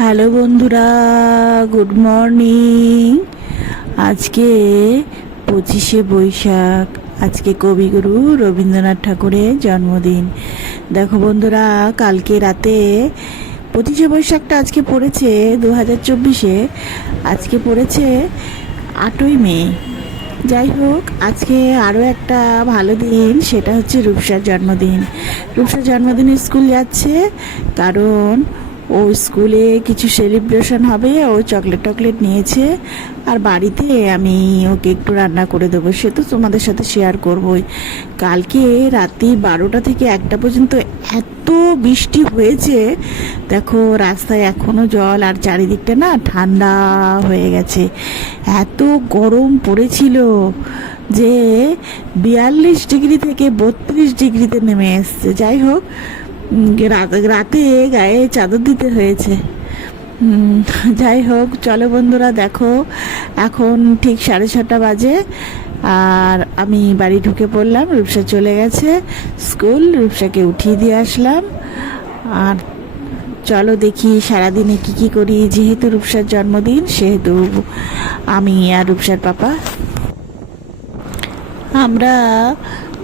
Hello বন্ধুরা, good morning. আজকে পঁচিশে বৈশাখ, আজকে কবিগুরু রবীন্দ্রনাথ ঠাকুরের জন্মদিন। দেখো বন্ধুরা, কালকে রাতে পঁচিশে বৈশাখটা আজকে পড়েছে দু হাজার চব্বিশে। আজকে পড়েছে আটই মে। যাই হোক, আজকে আরও একটা ভালো দিন, সেটা হচ্ছে রূপসার জন্মদিন। রূপসার জন্মদিনে স্কুল যাচ্ছে, কারণ ও স্কুলে কিছু সেলিব্রেশন হবে, ও চকলেট টকলেট নিয়েছে। আর বাড়িতে আমি ওকে একটু রান্না করে দেবো, সে তো তোমাদের সাথে শেয়ার করবই। কালকে রাত্রি বারোটা থেকে একটা পর্যন্ত এত বৃষ্টি হয়েছে, দেখো রাস্তায় এখনও জল আর চারিদিকটা না ঠান্ডা হয়ে গেছে। এত গরম পড়েছিল যে বিয়াল্লিশ ডিগ্রি থেকে বত্রিশ ডিগ্রিতে নেমে এসছে। যাই হোক রাত- গায়ে চাদর দিতে হয়েছে। যাই হোক, চলো বন্ধুরা, দেখো, এখন ঠিক সাড়ে ছটা বাজে, আর আমি বাড়ি ঢুকে পড়লাম, রূপসা চলে গেছে স্কুল, রূপসাকে উঠিয়ে দিয়ে আসলাম। আর চলো দেখি সারাদিনে কি কি করি, যেহেতু রূপসার জন্মদিন, সেহেতু আমি আর রূপসার পাপা। আমরা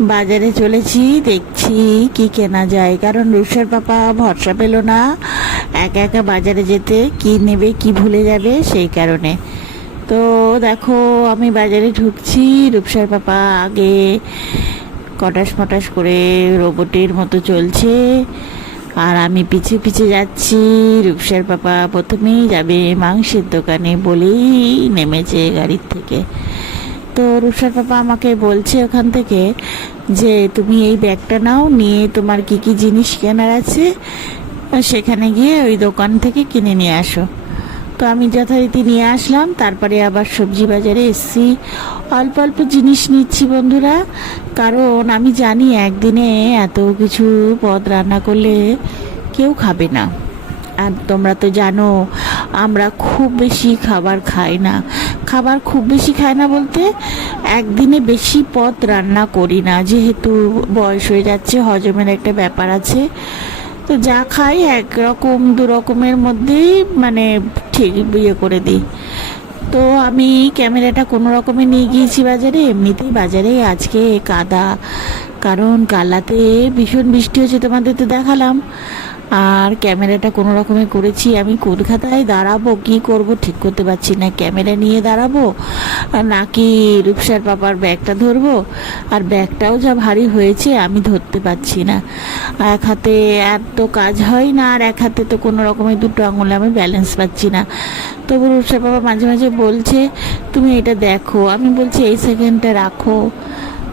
বাজারে চলেছি, দেখছি কি কেনা যায়। কারণ রূপসার পাপা ভরসা পেল না, একা একা বাজারে যেতে কি নেবে, কি ভুলে যাবে সেই কারণে। তো দেখো, আমি বাজারে ঢুকছি, রূপসার পাপা আগে কটাস মটাস করে রোবটের মতো চলছে। আর আমি পিছে পিছে যাচ্ছি, রূপসার পাপা প্রথমেই যাবে মাংসের দোকানে বলেই নেমেছে গাড়ির থেকে। তো রূপসার পাপা আমাকে বলছে ওখান থেকে যে, তুমি এই ব্যাগটা নাও, নিয়ে তোমার কি কি জিনিস কেনার আছে সেখানে গিয়ে ওই দোকান থেকে কিনে নিয়ে আসো। তো আমি যথারীতি নিয়ে আসলাম, তারপরে আবার সবজি বাজারে এসছি। অল্প অল্প জিনিস নিচ্ছি বন্ধুরা, কারণ আমি জানি একদিনে এত কিছু পদ রান্না করলে কেউ খাবে না। আর তোমরা তো জানো, আমরা খুব বেশি খাবার খাই না। খাবার খুব বেশি খাই না বলতে একদিনে বেশি পদ রান্না করি না। যেহেতু বয়স হয়ে যাচ্ছে, হজমের একটা ব্যাপার আছে। তো যা খাই এক রকম দু রকমের মধ্যেই মানে ঠিক ইয়ে করে দিই। তো আমি ক্যামেরাটা কোনো রকমে নিয়ে গিয়েছি বাজারে, এমনিতেই বাজারে আজকে কাদা। কারণ কালাতে ভীষণ বৃষ্টি হয়েছে তোমাদের তো দেখালাম। আর ক্যামেরাটা কোনো রকমে করেছি, আমি কলকাতায় দাঁড়াবো, কি করব ঠিক করতে পারছি না। ক্যামেরা নিয়ে দাঁড়াবো নাকি রূপসার পাপার ব্যাগটা ধরবো, আর ব্যাগটাও যা ভারী হয়েছে আমি ধরতে পারছি না। এক হাতে এত কাজ হয় না, আর এক হাতে তো কোনো রকমের দুটো আঙুলে আমি ব্যালেন্স পাচ্ছি না। তবু রূপসার বাবা মাঝে মাঝে বলছে, তুমি এটা দেখো। আমি বলছি, এই সেকেন্ডটা রাখো।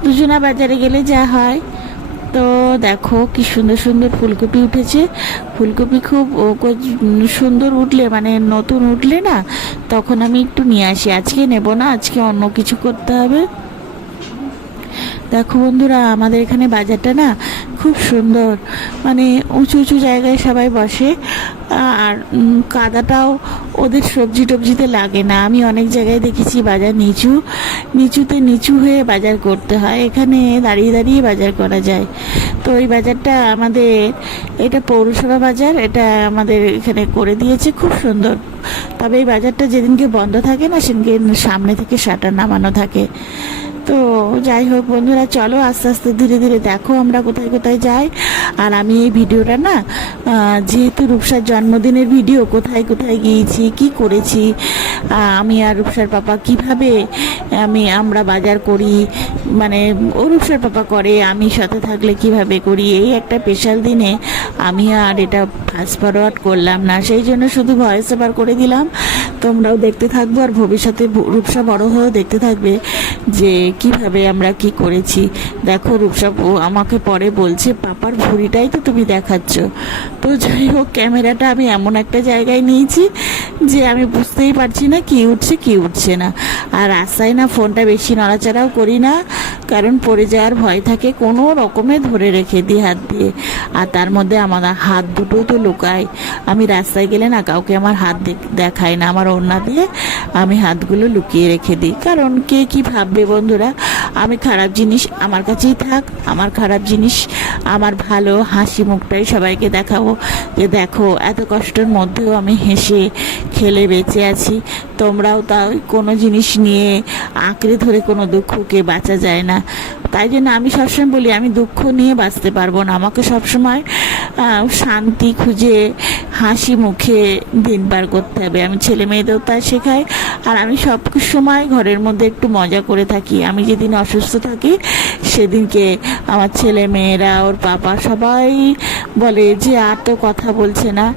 দুজনা বাজারে গেলে যা হয়। তো দেখো কি সুন্দর সুন্দর ফুলকপি উঠেছে। ফুলকপি খুব সুন্দর উঠলে মানে নতুন উঠলে না, তখন আমি একটু নিয়ে আসি। আজকে নেব না, আজকে অন্য কিছু করতে হবে। দেখো বন্ধুরা, আমাদের এখানে বাজারটা না খুব সুন্দর। মানে উঁচু উঁচু জায়গায় সবাই বসে। আর কাদাটাও ওদের সবজি টবজিতে লাগে না। আমি অনেক জায়গায় দেখেছি বাজার নিচু। নিচুতে নিচু হয়ে বাজার করতে হয়। এখানে দাঁড়িয়ে দাঁড়িয়ে বাজার করা যায়। তো এই বাজারটা আমাদের, এটা পৌরসভা বাজার। এটা আমাদের এখানে করে দিয়েছে। খুব সুন্দর। তবে এই বাজারটা যেদিনকে বন্ধ থাকে না, সেদিনকে সামনে থেকে শাটার নামানো থাকে। তো যাই হোক বন্ধুরা, চলো আস্তে আস্তে ধীরে ধীরে দেখো আমরা কোথায় কোথায় যাই। আর আমি এই ভিডিওটা না যেহেতু রূপসার জন্মদিনের ভিডিও, কোথায় কোথায় গিয়েছি, কি করেছি আমি আর রূপসার পাপা কীভাবে, আমি আমরা বাজার করি মানে ও রূপসার পাপা করে, আমি সাথে থাকলে কীভাবে করি, এই একটা স্পেশাল দিনে আমি আর এটা ফাস্ট ফরওয়ার্ড করলাম না। সেই জন্য শুধু ভয়েস ওভার করে দিলাম। তোমরাও দেখতে থাকব আর ভবিষ্যতে রূপসা বড় হয়েও দেখতে থাকবে যে কীভাবে আমরা কি করেছি? দেখো রূপসা আমাকে পরে বলছে, পাপার ভুঁড়িটাই তো তুমি দেখাচ্ছ। তো যাই হোক, ক্যামেরাটা আমি এমন একটা জায়গায় নিয়েছি যে আমি বুঝতেই পারছি না কি উঠছে কি উঠছে না। আর রাস্তায় না ফোনটা বেশি নড়াচড়াও করি না, কারণ পড়ে যাওয়ার ভয় থাকে কোনো রকমে ধরে রেখে দিই হাত দিয়ে। আর তার মধ্যে আমার হাত দুটো তো লুকায়। আমি রাস্তায় গেলে না কাউকে আমার হাত দেখায় না, আমার ওড়না দিয়ে আমি হাতগুলো লুকিয়ে রেখে দিই। কারণ কে কি ভাববে বন্ধুরা? আমি খারাপ জিনিস আমার কাছেই থাক, আমার খারাপ জিনিস আমার ভালো হাসি মুখটাই সবাইকে দেখাবো যে দেখো, এত কষ্টের মধ্যেও আমি হেসে খেলে বেঁচে আছি। তোমরাও তাই কোনো জিনিস নিয়ে আঁকড়ে ধরে কোনো দুঃখকে বাঁচা যায় না। তাই জন্য আমি সবসময় বলি, আমি দুঃখ নিয়ে বাঁচতে পারব না। আমাকে সবসময় শান্তি খুঁজে, হাসি মুখে দিন পার করতে হবে। আমি ছেলে মেয়েদেরও তা শেখাই। আর আমি সব সময় ঘরের মধ্যে একটু মজা করে থাকি। আমি যেদিন অসুস্থ থাকি, সেদিনকে আমার ছেলে মেয়েরা, ওর পাপা সবাই বলে যে, আর তো কথা বলছে না।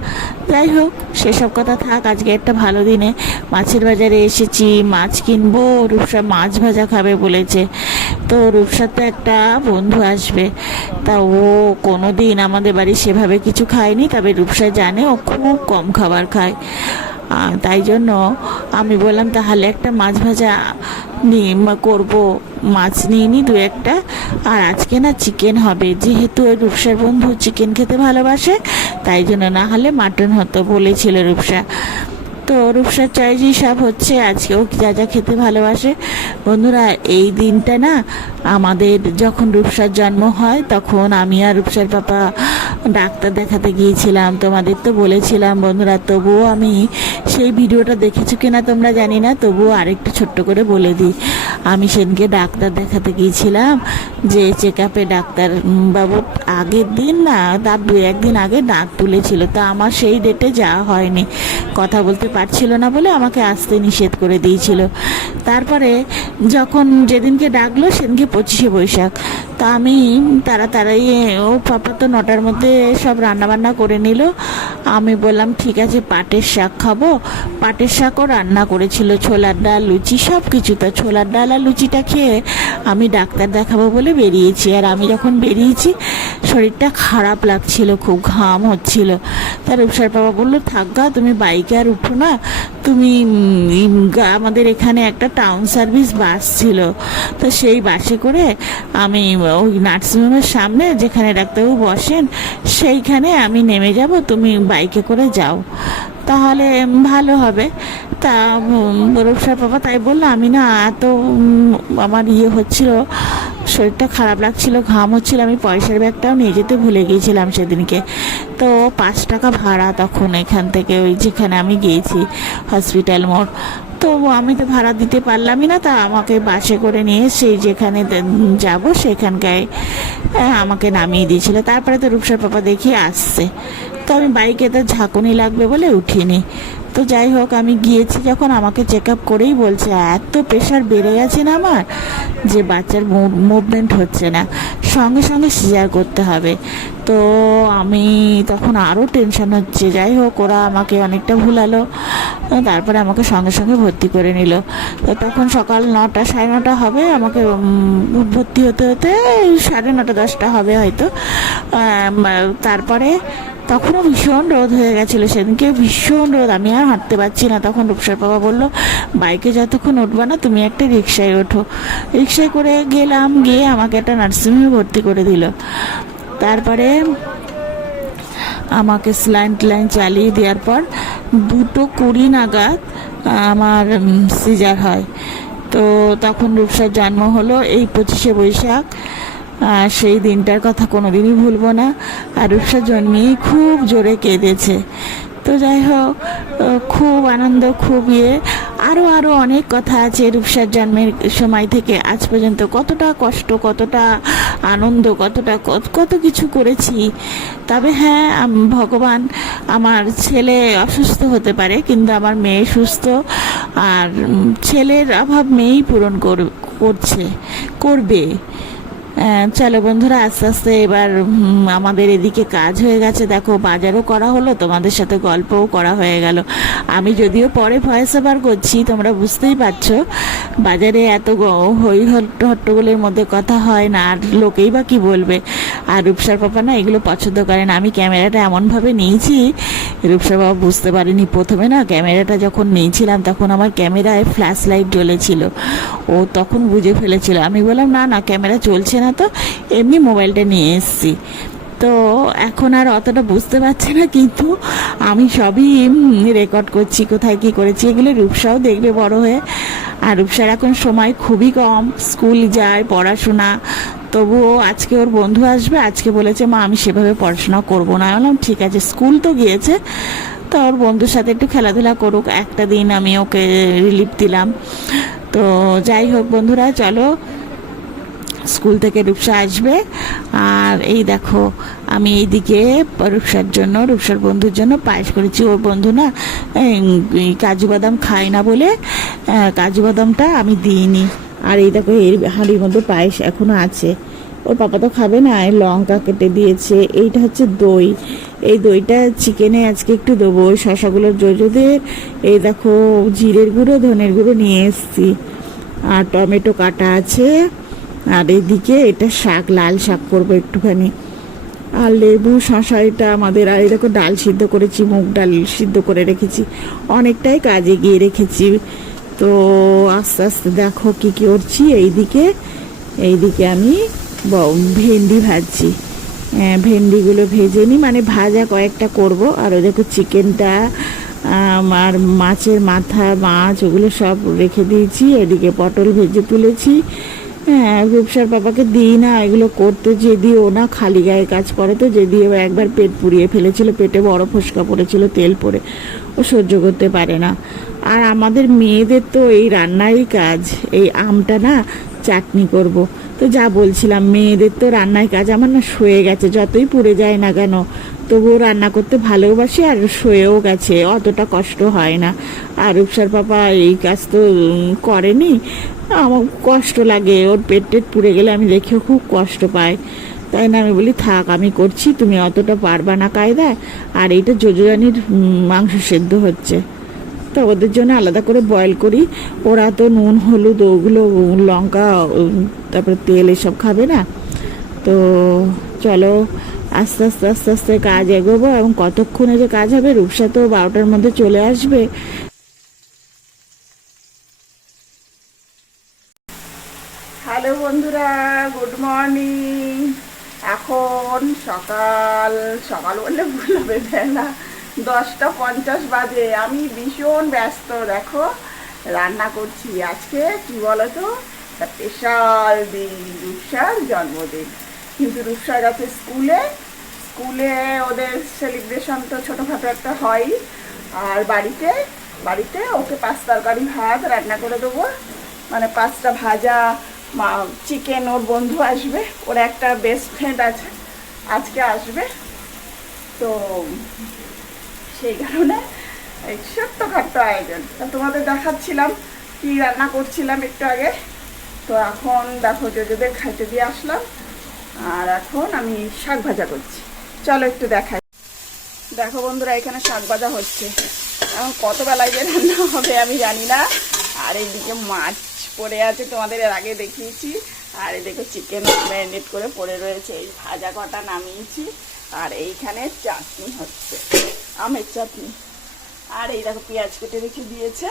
যাই হোক, সেসব কথা থাক, আজকে একটা ভালো দিনে। মাছের বাজারে এসেছি, মাছ কিনবো, রূপসা মাছ ভাজা খাবে বলেছে। তো রূপসার তো একটা বন্ধু আসবে। তা ও কোনো দিন আমাদের বাড়ি সেভাবে কিছু খায়নি, তবে রূপসা জানে ও খুব কম খাবার খায়। তাই জন্য আমি বললাম, তাহলে একটা মাছ ভাজা নিয়ে করব। মাছ নিয়ে নি দু একটা। আর আজকে না চিকেন হবে। যেহেতু ওই রূপসার বন্ধু চিকেন খেতে ভালোবাসে, তাই জন্য না হলে মাটন হতো বলেছিল রূপসা। তো রূপসার চয়েস হিসাব হচ্ছে আজকেও যা যা খেতে ভালোবাসে। বন্ধুরা, এই দিনটা না আমাদের যখন রূপসার জন্ম হয়, তখন আমি আর রূপসার পাপা ডাক্তার দেখাতে গিয়েছিলাম। তোমাদের তো বলেছিলাম, বন্ধুরা, তবুও আমি সেই ভিডিওটা দেখেছ কিনা তোমরা জানি না, তবুও আরেকটু ছোট্ট করে বলে দিই। আমি সেদিনকে ডাক্তার দেখাতে গিয়েছিলাম যে চেক আপে ডাক্তার বাবু আগের দিন না, তার দু একদিন আগে ডাক তুলেছিল। তো আমার সেই ডেটে যাওয়া হয়নি। কথা বলতে পারছিল না বলে আমাকে আসতে নিষেধ করে দিয়েছিল। তারপরে যখন যেদিনকে ডাকলো, সেদিনকে পঁচিশে বৈশাখ। তা আমি তাড়াতাড়ি, ও পাপা তো নটার মধ্যে সব রান্নাবান্না করে নিল। আমি বললাম, ঠিক আছে, পাটের শাক খাব। পাটের শাকও রান্না করেছিল, ছোলার ডাল, লুচি সব কিছু তো ছোলার ডাল আর লুচিটা খেয়ে আমি ডাক্তার দেখাবো বলে বেরিয়েছি। আর আমি যখন বেরিয়েছি, শরীরটা খারাপ লাগছিল, খুব ঘাম হচ্ছিল। তার রূপসার বাবা বলল থাকগা তুমি বাইকে আর উঠো না। তুমি আমাদের এখানে একটা টাউন সার্ভিস বাস ছিল। তো সেই বাসে করে আমি ওই নার্সিংহোমের সামনে যেখানে ডাক্তারবাবু বসেন, সেইখানে আমি নেমে যাব, তুমি বাইকে করে যাও। তাহলে ভালো হবে। তা রূপসার বাবা তাই বলল, আমি না এত আমার ইয়ে হচ্ছিল, শরীরটা খারাপ লাগছিল, ঘাম হচ্ছিল, আমি পয়সার ব্যাগটাও নিয়ে যেতে ভুলে গিয়েছিলাম সেদিনকে। তো পাঁচ টাকা ভাড়া তখন এখান থেকে ওই যেখানে আমি গিয়েছি হসপিটাল মোড়। তো আমি তো ভাড়া দিতে পারলামই না, তা আমাকে বাসে করে নিয়ে সেই যেখানে যাব সেখানকায় আমাকে নামিয়ে দিয়েছিল। তারপরে তো রূপসার পাপা দেখি আসছে। তো আমি বাইকে তো ঝাঁকুনি লাগবে বলে উঠিনি। তো যাই হোক, আমি গিয়েছি যখন আমাকে চেক আপ করেই বলছে, এত প্রেশার বেড়ে গেছে না আমার? যে বাচ্চার মুভমেন্ট হচ্ছে না। সঙ্গে সঙ্গে সিজার করতে হবে। তো আমি তখন আরও টেনশন হচ্ছে। যাই হোক, ওরা আমাকে অনেকটা ভুলালো। তারপরে আমাকে সঙ্গে সঙ্গে ভর্তি করে নিল। তো তখন সকাল নটা, সাড়ে নটা হবে আমাকে ভর্তি হতে হতে সাড়ে নটা, দশটা হবে হয়তো। তারপরে তখনও ভীষণ রোদ হয়ে গেছিল সেদিনকে, ভীষণ রোদ। আমি আর হাঁটতে পারছি না। তখন রূপসার বাবা বলল, বাইকে যতক্ষণ উঠবা না, তুমি একটা রিক্সায় ওঠো। রিক্সায় করে গেলাম, গিয়ে আমাকে একটা নার্সিংহোমে ভর্তি করে দিল। তারপরে আমাকে স্লাইন টিলাইন চালিয়ে দেওয়ার পর দুটো কুড়ি নাগাদ আমার সিজার হয়। তো তখন রূপসার জন্ম হলো এই পঁচিশে বৈশাখ। সেই দিনটার কথা কোনোদিনই ভুলবো না। আর রূপসা জন্মেই খুব জোরে কেঁদেছে। তো যাই হোক খুব আনন্দ, খুব ইয়ে। আরও আরও অনেক কথা আছে রূপসার জন্মের সময় থেকে আজ পর্যন্ত। কতটা কষ্ট, কতটা আনন্দ, কতটা কত কিছু করেছি। তবে হ্যাঁ ভগবান আমার ছেলে অসুস্থ হতে পারে, কিন্তু আমার মেয়ে সুস্থ। আর ছেলের অভাব মেয়েই পূরণ কর- করছে, করবে। চলো বন্ধুরা, আস্তে আস্তে এবার আমাদের এদিকে কাজ হয়ে গেছে। দেখো, বাজারও করা হলো, তোমাদের সাথে গল্পও করা হয়ে গেল। আমি যদিও পরে ভয়েস ওভার করছি, তোমরা বুঝতেই পারছ, বাজারে এত হই হট্ট হট্টগোলের মধ্যে কথা হয় না, আর লোকেই বা কী বলবে? আর রূপসার পাপা না এগুলো পছন্দ করে না আমি ক্যামেরাটা এমনভাবে নিয়েছি, রূপসার বাবা বুঝতে পারিনি প্রথমে না, ক্যামেরাটা যখন নিয়েছিলাম তখন আমার ক্যামেরায় ফ্ল্যাশ লাইট জ্বলেছিল। ও তখন বুঝে ফেলেছিল। আমি বললাম, না না, ক্যামেরা চলছে না তো, এমনি মোবাইলটা নিয়ে এসেছি। তো তো এখন আর অতটা বুঝতে পারছে না, কিন্তু আমি সবই রেকর্ড করছি, কোথায় কি করেছি, এগুলো রূপসাও দেখবে বড় হয়ে। আর রূপসার এখন সময় খুবই কম, স্কুল যায়, পড়াশোনা তবুও আজকে ওর বন্ধু আসবে, আজকে বলেছে, মা, আমি সেভাবে পড়াশোনা করব না। বললাম, ঠিক আছে, স্কুল তো গিয়েছে, তো ওর বন্ধুর সাথে একটু খেলাধুলা করুক, একটা দিন আমি ওকে রিলিফ দিলাম। তো যাই হোক বন্ধুরা, চলো, স্কুল থেকে রূপসা আসবে। আর এই দেখো, আমি এইদিকে রূপসার জন্য, রূপসার বন্ধুর জন্য পায়েস করেছি। ওর বন্ধু না কাজু বাদাম খায় না বলে কাজু বাদামটা আমি দিইনি। আর এই দেখো, এর হাঁড়ির মধ্যে পায়েস এখনও আছে। ওর পাপা তো খাবে না, এই লঙ্কা কেটে দিয়েছে। এইটা হচ্ছে দই। এই দইটা চিকেনে আজকে একটু দেবো, ওই শশাগুলোর জোজোদের। এই দেখো, জিরের গুঁড়ো, ধনের গুঁড়ো নিয়ে এসেছি। আর টমেটো কাটা আছে। আর এদিকে এটা শাক, লাল শাক করব একটুখানি। আর লেবু শশা এটা আমাদের, আর এরকম ডাল সিদ্ধ করেছি, মুগ ডাল সিদ্ধ করে রেখেছি। অনেকটাই কাজে গিয়ে রেখেছি। তো আস্তে আস্তে দেখো কী করছি এইদিকে এইদিকে আমি ভেন্ডি ভাজছি। হ্যাঁ, ভেন্ডিগুলো ভেজে নিই মানে ভাজা কয়েকটা করব আর ওই দেখো চিকেনটা আর মাছের মাথা মাছ ওগুলো সব রেখে দিয়েছি এদিকে পটল ভেজে তুলেছি। হ্যাঁ রূপসার বাবাকে দিই না এগুলো করতে যে দিয়ে ও না খালি গায়ে কাজ করে তো যে দিয়ে ও একবার পেট পুড়িয়ে ফেলেছিল পেটে বড় ফোসকা পড়েছিল তেল পড়ে ও সহ্য করতে পারে না। আর আমাদের মেয়েদের তো এই রান্নারই কাজ। এই আমটা না চাটনি করব। তো যা বলছিলাম, মেয়েদের তো রান্নায় কাজ আমার না শুয়ে গেছে, যতই পুড়ে যায় না কেন। তবুও রান্না করতে ভালোবাসি আর শুয়েও গেছে, অতটা কষ্ট হয় না। আর রূপসার পাপা এই কাজ তো করেনি। আমার কষ্ট লাগে, ওর পেট টেট পুড়ে গেলে আমি দেখেও খুব কষ্ট পাই তাই না আমি বলি, থাক, আমি করছি, তুমি অতটা পারবা না কায়দায়। আর এইটা যোজরানির মাংস সেদ্ধ হচ্ছে। তো ওদের জন্য আলাদা করে বয়েল করি। ওরা তো নুন, হলুদ, ওগুলো, লঙ্কা তারপরে তেল এসব খাবে না। তো চলো, আস্তে আস্তে আস্তে আস্তে কাজ এগোবো এবং কতক্ষণে যে কাজ হবে রূপসা তো বারোটার মধ্যে চলে আসবে। হ্যালো বন্ধুরা, গুড মর্নিং। এখন সকাল সকাল বললে ভুল হবে, বেলা দশটা পঞ্চাশ বাজে। আমি ভীষণ ব্যস্ত, দেখো। রান্না করছি আজকে, কি বলো তো স্পেশাল দিন, রূপসার জন্মদিন। কিন্তু রূপসা গেছে স্কুলে স্কুলে ওদের সেলিব্রেশন তো ছোটোখাটো একটা হয়। আর বাড়িতে বাড়িতে ওকে পাঁচ তরকারি ভাত রান্না করে দেবো। মানে পাঁচটা ভাজা চিকেন ওর বন্ধু আসবে। ওর একটা বেস্ট ফ্রেন্ড আছে, আজকে আসবে। তো সেই কারণে এই ছোট্টখাট্ট আয়োজন। তোমাদের দেখাচ্ছিলাম, কি রান্না করছিলাম একটু আগে। তো এখন দেখো যোজোদের খাইতে দিয়ে আসলাম। আর এখন আমি শাক ভাজা করছি। চলো একটু দেখাই। দেখো বন্ধুরা, এখানে শাক ভাজা হচ্ছে। এখন কত বেলায় যে রান্না হবে আমি জানি না। আর এইদিকে মাছ পড়ে আছে, তোমাদের এর আগে দেখিয়েছি। আর এদিকে চিকেন ম্যারিনেট করে পড়ে রয়েছে। এই ভাজা কটা নামিয়েছি। আর এইখানে চাটনি হচ্ছে। আমের চাটনি। আর এই দেখো পেঁয়াজ কেটে রেখে দিয়েছে,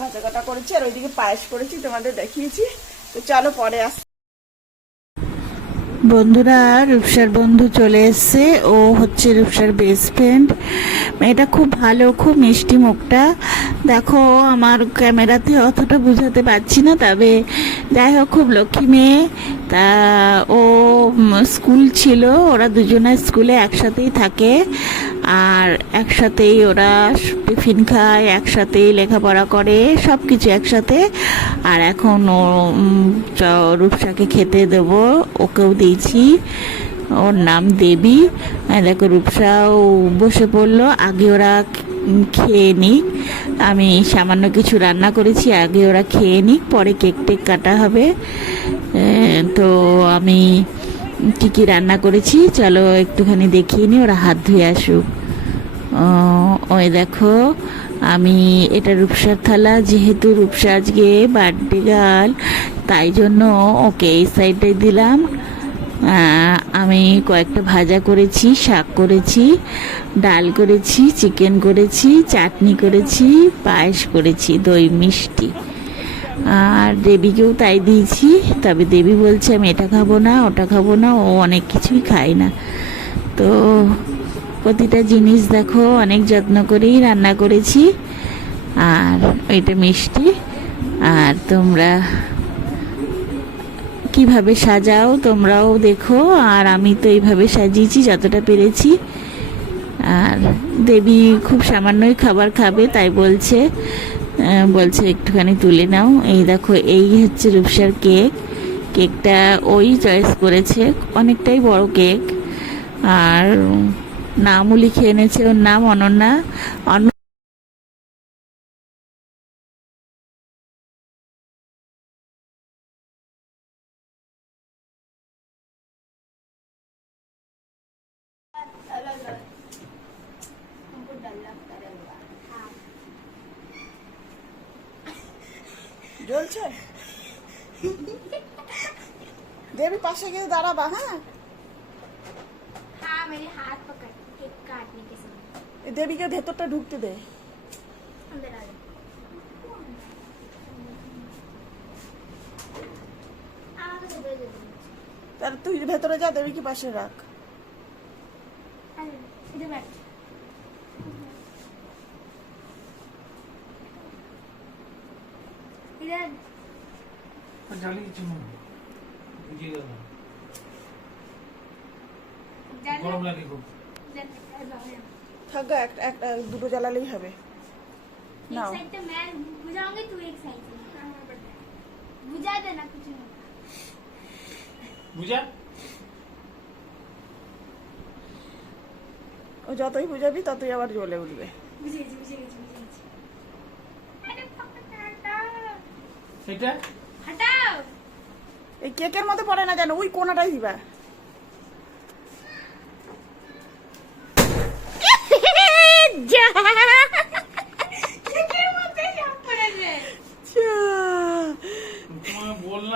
ভাজা কটা করেছি, আর ওইদিকে পায়েস করেছি, তোমাদের দেখিয়েছি। তো চলো পরে আস বন্ধুরা, রূপসার বন্ধু চলে এসছে। ও হচ্ছে রূপসার বেস্ট ফ্রেন্ড মেয়েটা খুব ভালো, খুব মিষ্টি মুখটা। দেখো আমার ক্যামেরাতে অতটা বোঝাতে পারছি না, তবে যাই হোক, খুব লক্ষ্মী মেয়ে। তা ও স্কুল ছিল। ওরা দুজনে স্কুলে একসাথেই থাকে। আর একসাথেই ওরা টিফিন খায়, একসাথেই লেখাপড়া করে সব কিছু একসাথে। আর এখন ও রূপসাকে খেতে দেবো, ওকেও দিয়েছি। ওর নাম দেবী। দেখো রূপসাও বসে পড়ল। আগে ওরা খেয়ে নিক আমি সামান্য কিছু রান্না করেছি, আগে ওরা খেয়ে নিক, পরে কেক টেক কাটা হবে। তো আমি কী কী রান্না করেছি, চলো একটুখানি দেখিয়ে নিই, ওরা হাত ধুয়ে আসুক। ওই দেখো, আমি এটা রূপসার থালা, যেহেতু রূপসা আজকে বার্থডে গার্ল, তাই জন্য ওকে এই সাইডে দিলাম। আমি কয়েকটা ভাজা করেছি, শাক করেছি, ডাল করেছি, চিকেন করেছি, চাটনি করেছি, পায়েস করেছি, দই, মিষ্টি। আর দেবীকেও তাই দিয়েছি, তবে দেবী বলছে, আমি এটা খাব না, ওটা খাব না, ও অনেক কিছুই খায় না। তো প্রতিটা জিনিস দেখো, অনেক যত্ন করেই রান্না করেছি। আর এটা মিষ্টি। আর তোমরা কীভাবে সাজাও, তোমরাও দেখো, আর আমি তো এইভাবে সাজিয়েছি যতটা পেরেছি। আর দেবী খুব সামান্যই খাবার খাবে, তাই বলছে বলছে একটুখানি তুলে নাও। এই দেখো, এই হচ্ছে রূপসার কেক। কেকটা ওই চয়েস করেছে, অনেকটাই বড় কেক। আর নামও লিখে এনেছে, ওর নাম অনন্যা। অন্য हाँ मेरे हाथ पकड़ केक काटने के समय এই দেবীকে ভেতরটা ঢুকতে দে अंदर आ जाओ आगे से दे दे তাহলে তুই ভেতরে যা দেবীকে পাশে রাখ इधर बैठ इधर জ্বালিয়ে কিছু না বুঝিয়ে গেল जाने গরম লাগে খুব एक থাক গা, একটা একটা দুটো জ্বালালেই হবে नाउ। साइड तो मैं बुझाऊंगी तू एक साइड से बुझा देना कुछ नहीं বুঝা ও যতই বুঝাবি ততই আবার জ্বলে উঠবে बुझे बुझे बुझे बुझे अरे पकड़ हटाओ এটা हटाओ এই কেকের মধ্যে পড়ে না জানো ওই কোনাটাই দিবা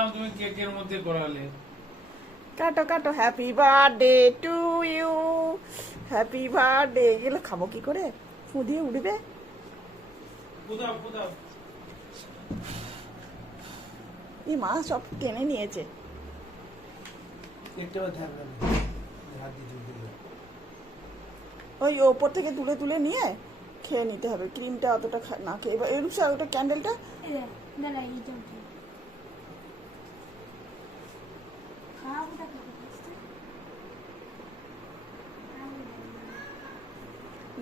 বললাম তুমি কেকের মধ্যে করালে কাটো কাটো happy birthday to you happy birthday এগুলো খাব কি করে? ফু দিয়ে উঠবে? এই মা সব টেনে নিয়েছে। ওই ওপর থেকে তুলে তুলে নিয়ে খেয়ে নিতে হবে। ক্রিমটা অতটা না খেয়ে এবার এরূপ ওটা ক্যান্ডেলটা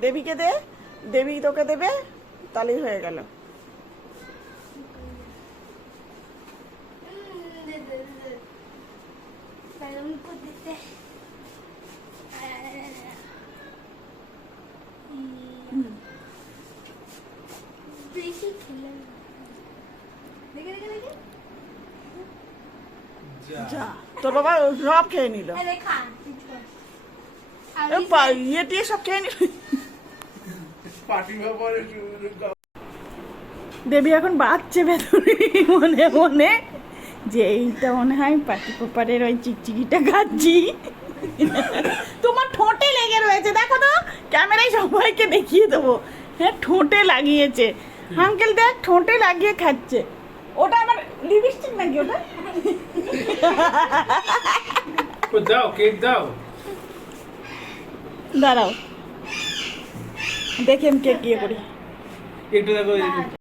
দেবীকে দে দেবী তোকে দেবে তাহলেই হয়ে গেল। Thank दे সবাই সব খেয়ে নিল। ইয়ে টিয়ে সব খেয়ে নিল। দেবী এখন বাচ্চে ভেতরে মনে মনে যে এইটা মনে হয় পাটি পোপারের ওই চিকচিকিটা খাচ্ছি। তোমার ঠোঁটে লেগে রয়েছে দেখো তো ক্যামেরায় সবাইকে দেখিয়ে দেবো। হ্যাঁ ঠোঁটে লাগিয়েছে। আঙ্কেল দেখ ঠোঁটে লাগিয়ে খাচ্ছে। ওটা আমার লিপস্টিক নাকি ওটা? দাও কেক দাও দাঁড়াও। দেখে আমি কে গিয়ে করি। একটু দেখো